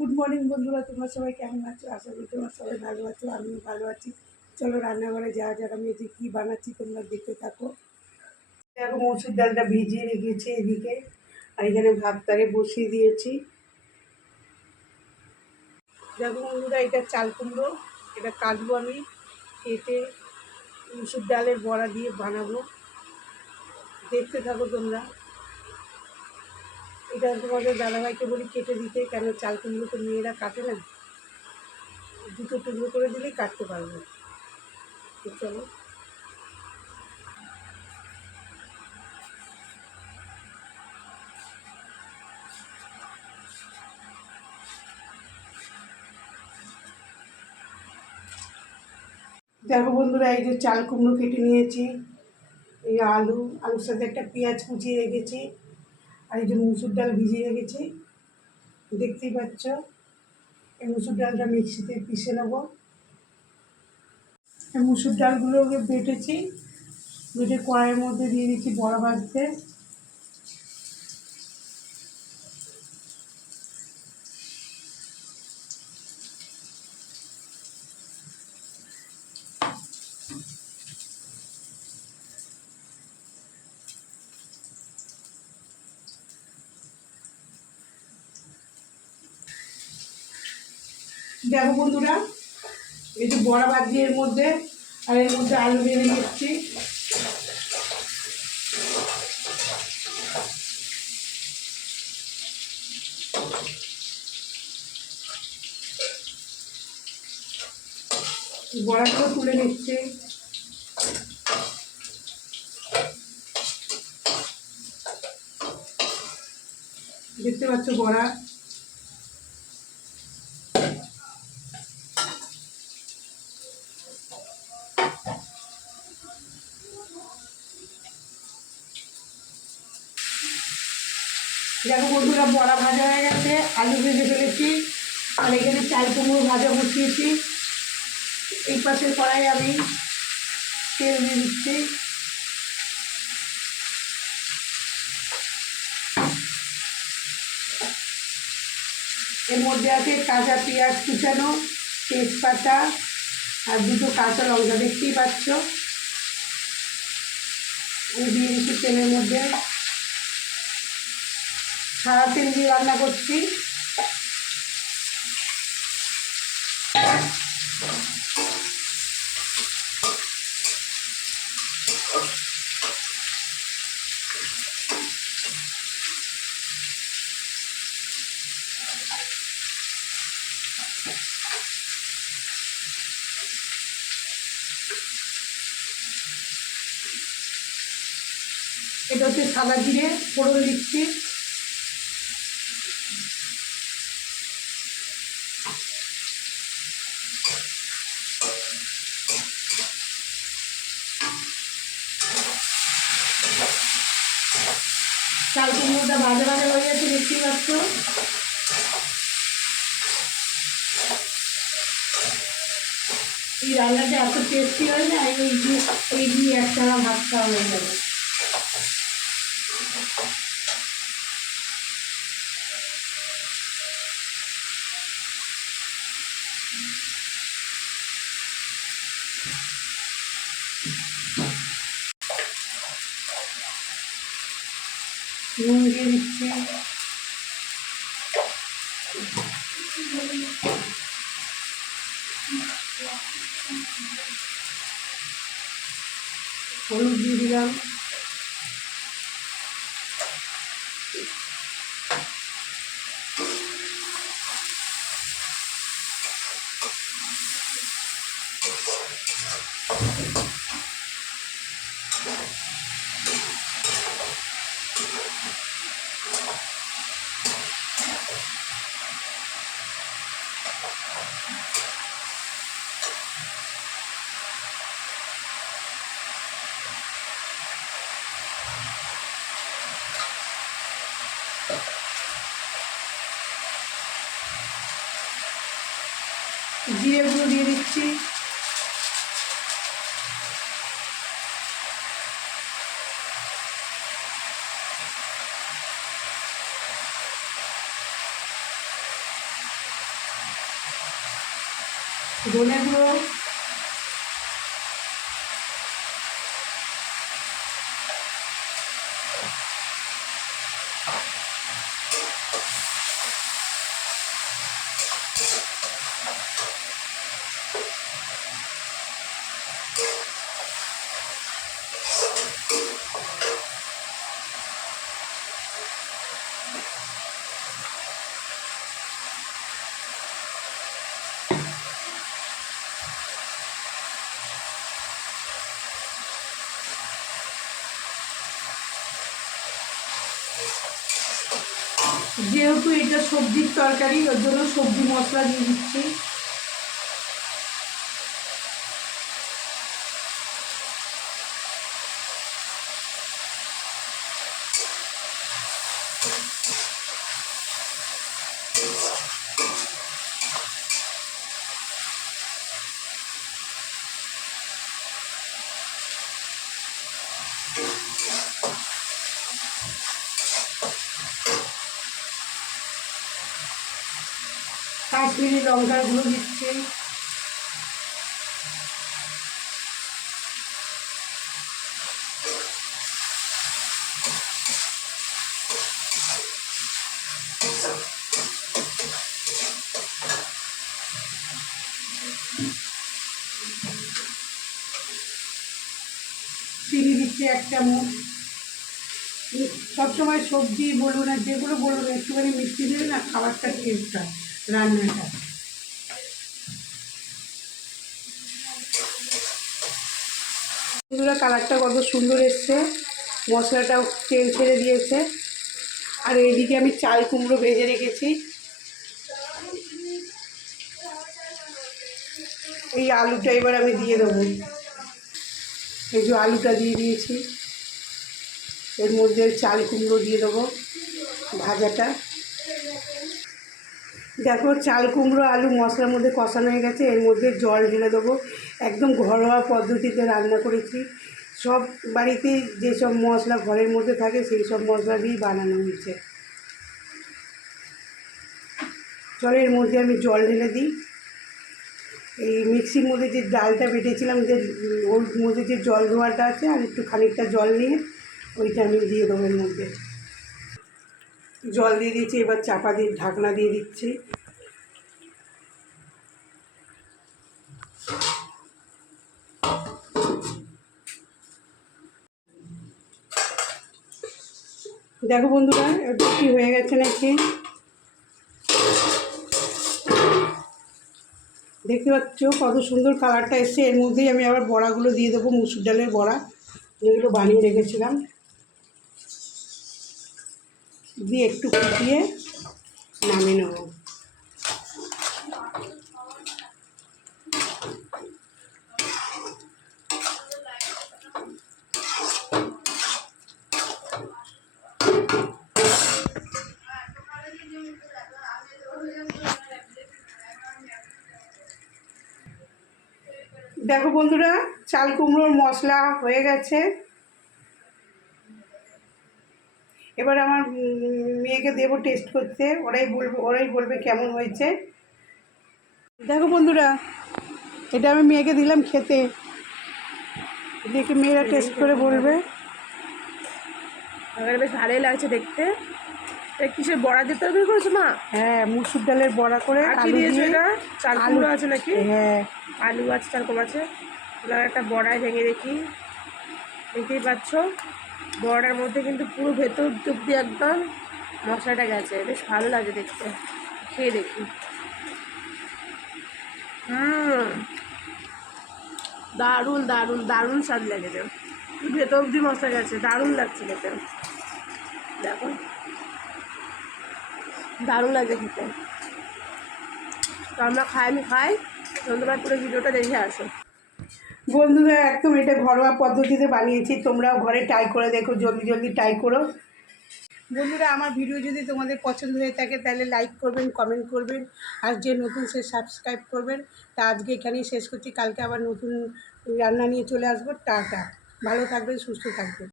Good morning বন্ধুরা, তোমরা সবাই কেমন আছো? আশা করি তোমরা সবাই ভালো আছো, আমিও ভালো আছি। চলো রান্নাঘরে যাওয়া যাক। আমি এদিকে কী বানাচ্ছি তোমরা দেখতে থাকো। দেখো, মসুর ডালটা ভিজিয়ে রেখেছি এদিকে, আর এখানে ভাতটাকে বসিয়ে দিয়েছি। দেখো বন্ধুরা, এটা চাল কুমড়ো, এটা কাটবো আমি, কেটে মসুর ডালের বড়া দিয়ে বানাবো। দেখতে থাকো তোমরা। এটা তোমাদের দাদাভাইকে বলি কেটে দিতে, কেন চাল কুমড়ো তো মেয়েরা কাটে না, দুটো টুকরো করে দিলেই কাটতে পারবে। তো চলো। দেখো বন্ধুরা, এই যে চাল কুমড়ো কেটে নিয়েছি, এই আলুর সাথে একটা পেঁয়াজ কুচিয়ে রেখেছি, আর এই যে মুসুর ডাল ভিজিয়ে রেখেছি, দেখতেই পাচ্ছ। এই মুসুর ডালটা মিক্সিতে পিষে নেবো। এই মুসুর ডালগুলোকে বেটেছি, বেটে কড়াইয়ের মধ্যে দিয়ে দিচ্ছি বড়া ভাজতে। দেখো বন্ধুরা, এই যে বড়া ভাজি এর মধ্যে, আর এর মধ্যে আলু ভেজে নিচ্ছি। বড়াগুলো তুলে নিচ্ছি। দেখতে পাচ্ছ বড়া। দেখো বন্ধুরা, বড়া ভাজা হয়ে গেছে, আলু ভেজে ফেলেছি, আর এখানে চাল কুমড়ো ভাজা বসিয়েছি। এই পাশের কড়াই আমি তেল দিয়ে দিচ্ছি। এর মধ্যে আছে কাঁচা পেঁয়াজ কুচানো, তেজপাতা, আর দুটো কাঁচা লঙ্কা, দেখতেই পাচ্ছ। আমি দিয়ে দিচ্ছি তেলের মধ্যে। সাদা তেল দিয়ে রান্না করছি। এটা হচ্ছে সাদা জিরে ফোড়ন দিচ্ছি। চাল কুমড়োটা ভাজা ভাজা হয়ে গেছে, দেখতেই পাচ্ছ। এই রান্নাটা এত টেস্টি হয় না, এই দিয়ে একটা ভাত খাওয়া হয়ে যাবে। নুন দিয়ে দিচ্ছি। হলুদ দিয়ে দিলাম। জিরে গুঁড়ো দিয়ে দিচ্ছি। ধনে গুঁড়ো, যেহেতু এটা সবজির তরকারি ওর জন্য সবজি মশলা দিয়ে দিচ্ছি। কাশ্মীরি লঙ্কার গুঁড়ো দিচ্ছি, চিনি দিচ্ছি 1 চামচ। সবসময় সবজি বলুন আর যেগুলো বলুন একটুখানি মিষ্টি দিলে না খাবারটা টেস্ট হয়, রান্নাটা। বন্ধুরা কালারটা কত সুন্দর এসছে, মশলাটাও তেল ছেড়ে দিয়েছে। আর এইদিকে আমি চাল কুমড়ো ভেজে রেখেছি। এই আলুটা এবার আমি দিয়ে দেবো। এই যে আলুটা দিয়ে দিয়েছি, এর মধ্যে চাল কুমড়ো দিয়ে দেবো ভাজাটা। দেখো চাল কুমড়ো আলু মশলার মধ্যে কষানো হয়ে গেছে, এর মধ্যে জল ঢেলে দেবো। একদম ঘরোয়া পদ্ধতিতে রান্না করেছি, সব বাড়িতেই যেসব মশলা ঘরের মধ্যে থাকে সেই সব মশলা দিয়েই বানানো হয়েছে। জলের মধ্যে আমি জল ঢেলে দিই। এই মিক্সির মধ্যে যে ডালটা বেটেছিলাম, যে ওর মধ্যে যে জল ধোয়াটা আছে আর একটু খানিকটা জল নিয়ে ওইটা আমি দিয়ে দেবো এর মধ্যে। জল দিয়ে দিচ্ছি, এবার চাপা দিয়ে ঢাকনা দিয়ে দিচ্ছি। দেখো বন্ধুরা কি হয়ে গেছে নাকি দেখতে পাচ্ছ, কত সুন্দর কালারটা এসছে। এর মধ্যেই আমি আবার বড়াগুলো দিয়ে দেবো, মুসুর ডালের বড়া যেগুলো বানিয়ে রেখেছিলাম, দিয়ে একটু ফুটিয়ে নামিয়ে নেব। দেখো বন্ধুরা চাল কুমড়োর মশলা হয়ে গেছে। এবার আমার মেয়েকে দেবো টেস্ট করতে, ওরাই বলবে কেমন হয়েছে। দেখো বন্ধুরা এটা আমি মেয়েকে দিলাম খেতে, দেখে মেয়েরা টেস্ট করে বলবে। আমার বেশ ভালোই লাগছে দেখতে। কিসের বড়া দিয়ে তৈরি করেছো মা? হ্যাঁ মুসুর ডালের বড়া করে আলু দিয়েছো, এটা চাল কুমড়ো আছে নাকি? হ্যাঁ আলু আছে, চাল কুমড়ো আছে। এবার একটা বড়ায় ভেঙে দেখি, দেখতেই পাচ্ছ বড়ার মধ্যে কিন্তু পুরো ভেতর অব্দি একদম মশলাটা গেছে, বেশ ভালো লাগে দেখতে। খেয়ে দেখি। দারুণ দারুণ দারুণ স্বাদ লেগেছে, ভেতর অব্দি মশলা গেছে, দারুণ লাগছে খেতে। দেখো দারুণ লাগছে খেতে। তো আমরা আমি খাই, তোমরা পুরো ভিডিওটা দেখে আসো। বন্ধুরা একদম এটা ঘরোয়া পদ্ধতিতে বানিয়েছি, তোমরাও ঘরে ট্রাই করে দেখো, জলদি জলদি ট্রাই করো। বন্ধুরা আমার ভিডিও যদি তোমাদের পছন্দ হয়ে থাকে তাহলে লাইক করবেন, কমেন্ট করবেন, আর যে নতুন সে সাবস্ক্রাইব করবেন। তা আজকে এখানেই শেষ করছি, কালকে আবার নতুন রান্না নিয়ে চলে আসবো। টাটা, ভালো থাকবেন, সুস্থ থাকবেন।